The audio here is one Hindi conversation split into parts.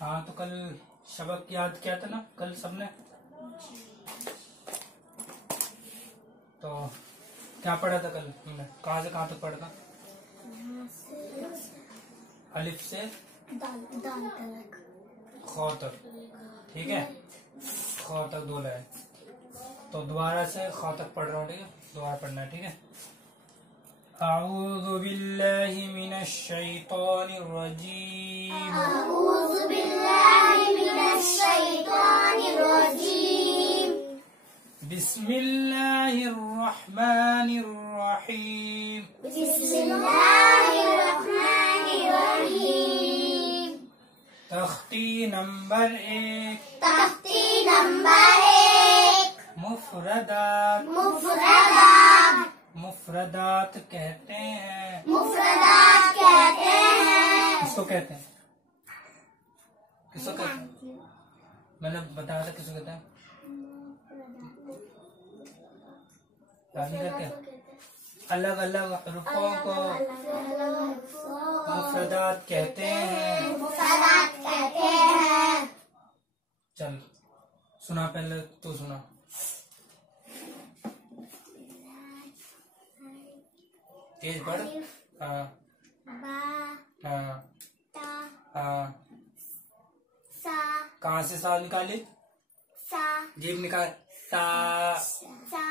हाँ तो कल सबक याद किया था ना कल सबने। तो क्या पढ़ा था कल हमने, कहाँ से कहाँ तक पढ़ा था? अलिफ से ख तक, ठीक है। ख तक दो लाइन, तो दोबारा से ख तक पढ़ रहा हूँ, ठीक है। दोबारा पढ़ना है, ठीक है। अऊज़ु बिल्लाहि मिनश शैतानिर रजीम। अऊज़ु बिल्लाहि मिनश शैतानिर रजीम। बिस्मिल्लाहिर रहमानिर रहीम। बिस्मिल्लाहिर रहमानिर रहीम। तख्ती नंबर 1। तख्ती नंबर 1। मुफरदात। मुफरदात। मुफरदात कहते हैं। मुफरदात कहते हैं। किसको कहते हैं? किसको कहते हैं? मैंने बताया था किसको कहते हैं। कहते हैं अलग अलग हरूफों को मुफरदात कहते हैं। मुफरदात कहते हैं। चल सुना, पहले तू सुना। तेज पढ़। हाँ बा हाँ ता हाँ। सा कहाँ से सा निकाली? सा जीभ निकाल। सा सा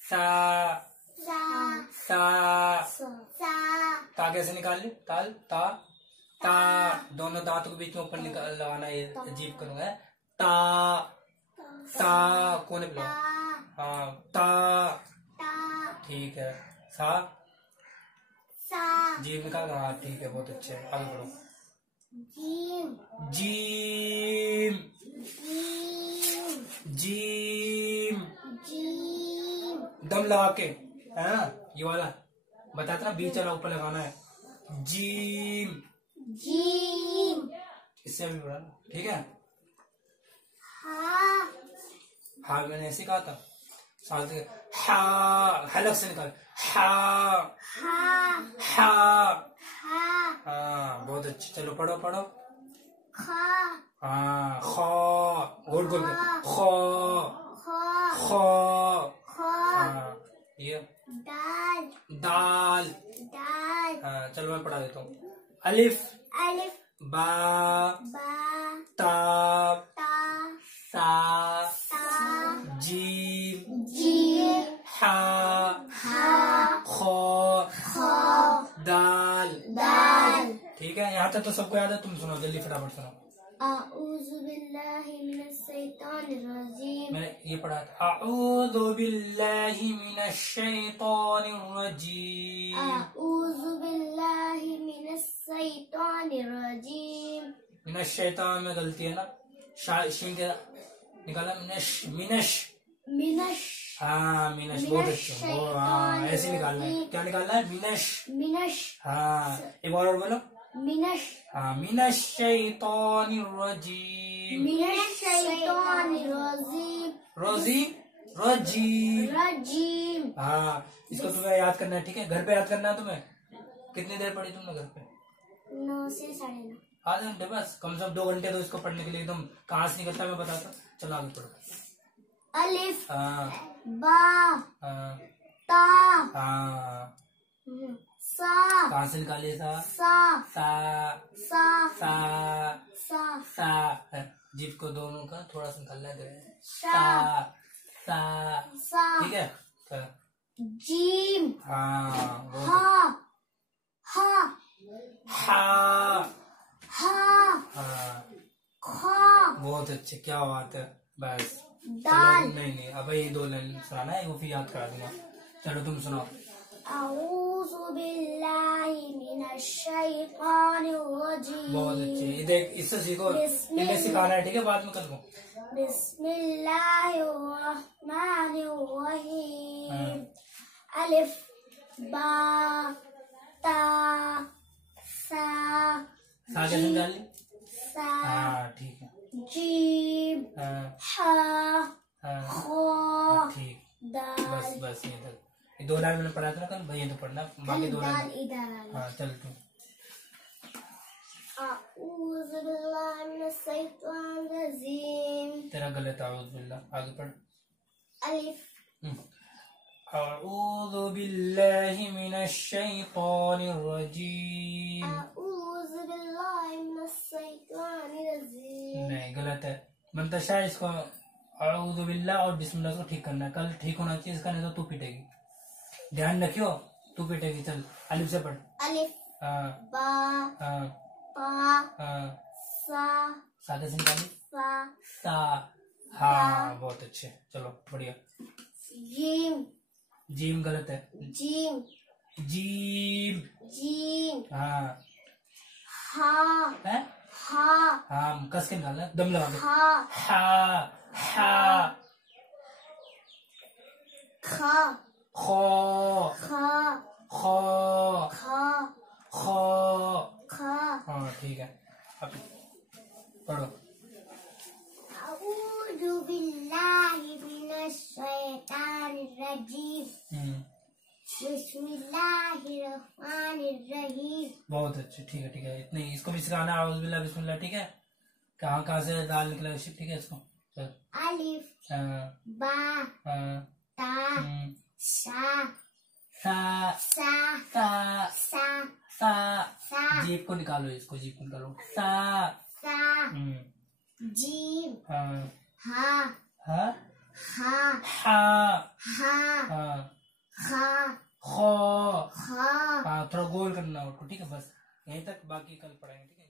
सा सा सा। सा ता कैसे निकाली? ताल ता ता, दोनों दांतों के बीच में ऊपर निकाल लगाना, ये जीभ करूंगा। ता ता कौन है? हाँ ता, ठीक है। सा सा जीभ निकाल। हाँ ठीक है, बहुत अच्छे, आगे बढ़ो। Gym gym gym gym. Gym दम लगा के, है ना, ये वाला बताया था ना, बीच वाला ऊपर लगाना है। जीम। जीम। इससे भी बड़ा, ठीक है। हा हाँ मैंने ऐसे कहा था, साथ में हा, हलक से निकाल। हा हा हा। हा हाँ बहुत अच्छे, चलो पढ़ो पढ़ो। खा हाँ खो, गोल गोल खो खा खो। खा हाँ ये दाल दाल। दाल। हाँ चलो मैं पढ़ा देता हूँ। अलिफ अलिफ बा बा ता ता सा ता जीम जीम हा हा खो खा दाल। दाल। ठीक है, यहाँ तक तो सबको याद है। तुम सुनो जल्दी, फटाफट सुनो। अऊज़ु बिल्लाहि मिनश शैतानिर रजीम। मैंने ये पढ़ा था, अऊज़ु बिल्लाहि मिनश शैतानिर रजीम। अऊज़ु बिल्लाहि मिनश शैतानिर रजीम। मिनश शैतान में गलती है ना, शीन के निकाला। मिनश मिनश। मिनश हाँ मिनश, बहुत अच्छे। वो हाँ ऐसे निकालना है। क्या निकालना है? मिनश। मिनश हाँ एक बार और बोलो। मिनश हाँ मिनश शैतानिर रजीम। मिनश शैतानिर रजीम। रजीम रजीम। रजीम। हाँ इसको तुम्हें याद करना है, ठीक है। घर पे याद करना है तुम्हें। कितनी देर पढ़ी तुमने घर पे? 9 से 9:30। आधे घंटे बस, कम से कम 2 घंटे तो इसको पढ़ने के लिए। एकदम कहाँ से निकलता है मैं बताता। चलो आगे पढ़ो। अलिफ हाँ बा हाँ ता हाँ। सा कहाँ से निकालिए? सा सा सा सा सा सा सा। जीभ को दोनों का थोड़ा सा निकालना है। सा सा, सा ठीक है। जीम हाँ हा हा हा हा हाँ खा बहुत अच्छे, क्या बात है। बस दाल। चलो, नहीं अब ये 2 लाइन सुनाना है, वो फिर याद करा दूंगा। चलो तुम सुनाओ। अऊज़ु बिल्लाहि मिनश शैतानिर रजीम। बहुत अच्छे, ये देख इससे सीखो, इन्हें सिखाना है, ठीक है। बाद में कर दो। बिस्मिल्लाहिर रहमानिर रहीम। अलिफ बा ता सा कैसे निकाली? सा हाँ ठीक है। जीम हाँ हा हाँ खा ठीक। दाल। बस बस ये तक, ये 2 लाइन मैंने पढ़ा था ना कल, भाई ये तो पढ़ना, बाकी 2 दाल लाइन। इधर आ हाँ चल तू। अऊज़ु बिल्लाहि तेरा गलत है, औज़ु बिल्लाह। आगे पढ़। अलिफ अऊज़ु बिल्लाहि मिनश शैतानिर रजीम। अऊज़ु बिल्लाहि मिनश शैतानिर रजीम। नहीं, गलत है। मंतशा इसको अऊज़ु बिल्लाह और बिस्मिल्लाह को ठीक करना है। कल ठीक होना चाहिए इसका, नहीं तो तू पिटेगी। ध्यान रखियो, तू पिटेगी। चल अलिफ से पढ़। अलिफ हाँ बा हाँ पा हाँ। सा सा कैसे निकाली? सा सा। हाँ, बहुत अच्छे। चलो बढ़िया। जीम जीम गलत है। Gym gym. जीम हाँ हा है। हा हाँ, कस के निकालना, दम लगा के। हा हा हा। खा खो खा खो खा खो। खा। हाँ ठीक है, अब पढ़ो। अऊज़ु बिल्लाहि मिनश शैतानिर रजीम। बिस्मिल्लाहिर रहमानिर रहीम। बहुत अच्छे, ठीक है ठीक है। इतने इसको भी सिखाना, आउज़ु बिल्लाह बिस्मिल्लाह, ठीक है। कहाँ कहाँ से दाल निकला, ठीक है इसको। चल। अलिफ हाँ बा हाँ। ता सा सा सा सा सा सा। सा जीप को निकालो, इसको जीप को निकालो। सा। सा जीम हाँ हा हाँ हा हा हा हाँ। खा खो। खा। हाँ, थोड़ा गोल करना उसको, ठीक है। बस यहीं तक, बाकी कल पढ़ाएंगे, ठीक है।